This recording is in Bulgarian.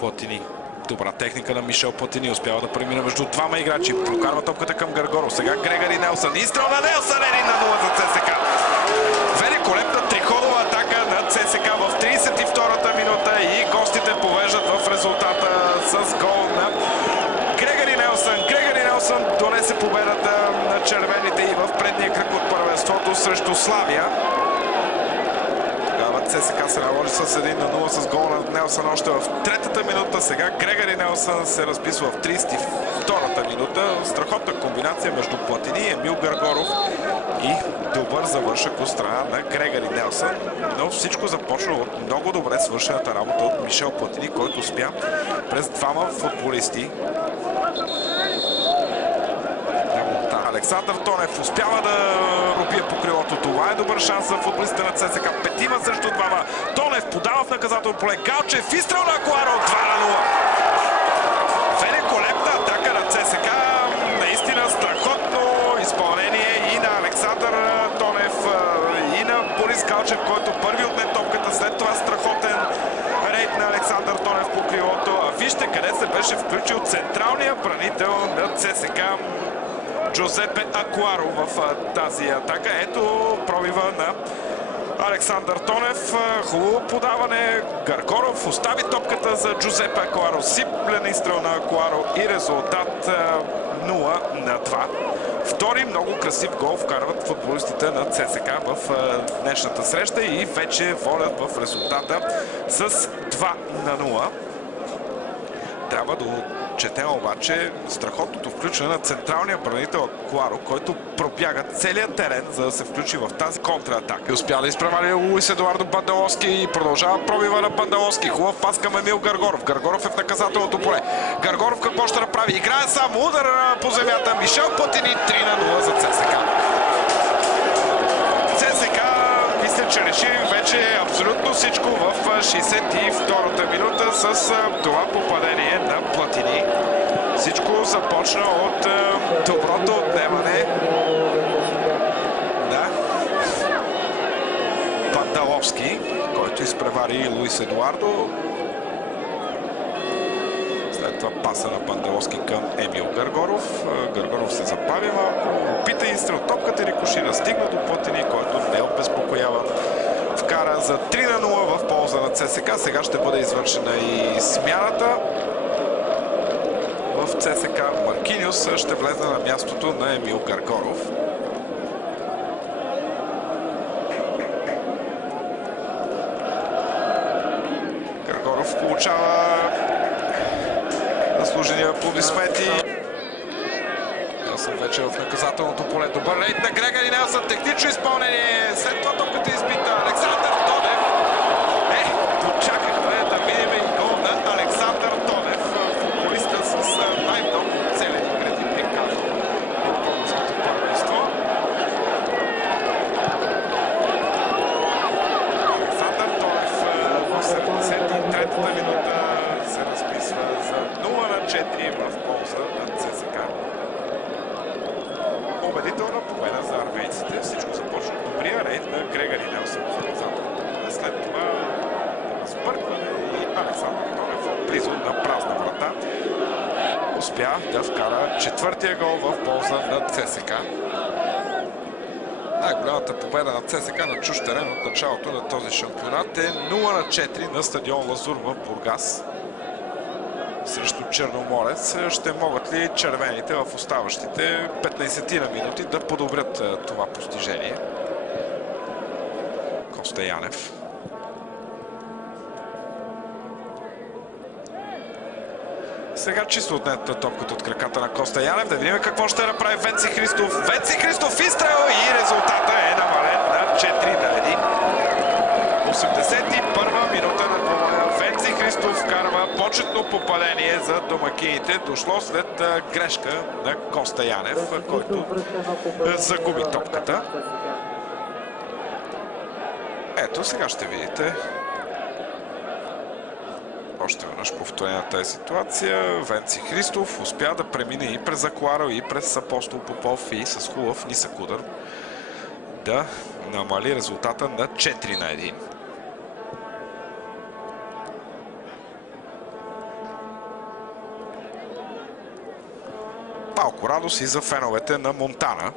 Платини. Добра техника на Мишел Платини. Успява да премина между двама играчи. Прокарва топката към Гаргоров. Сега Грегори Нелсън. Изстрел на Нелсън. 1-0 за ЦСКА. Великолепна триходова атака на ЦСКА в 32-та минута и гостите повеждат в резултата с гол на Грегори Нелсън. Грегори Нелсън донесе победата на червените и в предния кръг от първенството срещу Славия. ЦСКА се наложи с 1-0 с гол на Нелсън още в третата минута. Сега Грегори Нелсън се разписва в 32-та минута. Страхотна комбинация между Платини и Емил Гаргоров и добър завършък от страна на Грегори Нелсън. Но всичко започна от много добре свършената работа от Мишел Платини, който успя през двама футболисти. Александър Тонев успява да пробие по крилото. Това е добър шанс за футболистите на ЦСКА. Петима срещу двама. Тонев подава в наказателно поле. Галчев, изстрел на Акуаро. 2-0. Великолепна атака на ЦСКА. Наистина страхотно изпълнение и на Александър Тонев, и на Борис Галчев, който първи отне топката. След това страхотен рейд на Александър Тонев по крилото. А вижте къде се беше включил централния бранител на ЦСКА Джузепе Акуаро в тази атака. Ето пробива на Александър Тонев. Хубаво подаване. Гаргоров остави топката за Джузепе Акуаро. Сиплен изстрел на Акуаро и резултат 0-2. Втори много красив гол вкарват футболистите на ЦСКА в днешната среща и вече водят в резултата с 2-0. Трябва да четем обаче страхотното включване на централния бранител Акуаро, който пробяга целият терен, за да се включи в тази контратака. Успя да изпревари Луис Едуардо Бандаловски и продължава пробива на Бандаловски. Хубав пас към Емил Гаргоров. Гаргоров е в наказателното поле. Гаргоров какво ще направи? Играе само удар по земята. Мишел Платини 3-0 за ЦСКА. ЦСКА мисля, че реши вече абсолютно всичко в 62-та минута с това попадение на Платини. Всичко започна от доброто отнемане на Бандаловски, който изпревари Луис Едуардо. След това паса на Бандаловски към Емил Гаргоров. Гаргоров се забави малко, опита изстрел топката и рикошира. Стигна до Платини, който не е обезпокояван. Вкара за 3-0 в полза на ЦСКА. Сега ще бъде извършена и смяната в ЦСКА. Маркиниус ще влезе на мястото на Емил Гаргоров. Гаргоров получава заслужени аплодисменти. Нелсън вече в наказателното поле. Добър рейд на Грегори Нелсън. Технично изпълнение. След това топката изпита Александър Тонев. Дочакахме да видим и гол на Александър Тонев. Футболиста с най-много целени гради, бих казал, от българското първенство. Александър Тонев в 73-та минута се разписва за 0-4 в полза на ЦСКА. Убедителна победа за армейците. Всичко започва от добрия рейд на Грегори Нелсън в наказателното поле. След това разпъркване и Александър Тонев близо на празна врата успя да вкара четвъртия гол в полза на ЦСКА. Най-голямата победа на ЦСКА на чужд терен от началото на този шампионат е 0-4 на стадион Лазур в Бургас срещу Черноморец. Ще могат ли червените в оставащите 15 на минути да подобрят това постижение? Коста Янев. Сега чисто отнета топката от краката на Коста Янев. Да видим какво ще направи Венци Христов. Венци Христов изстрел и резултата е намален на 4-1. 81 минута на двумая. Венци Христов вкарва почетно попадение за домакините. Дошло след грешка на Коста Янев, който загуби топката. Ето, сега ще видите още веднъж повторение на тази ситуация. Венци Христов успя да премине и през Акуаро, и през Апостол Попов и с хубав нисък удар да намали резултата на 4-1. малко радост и за феновете на Монтана.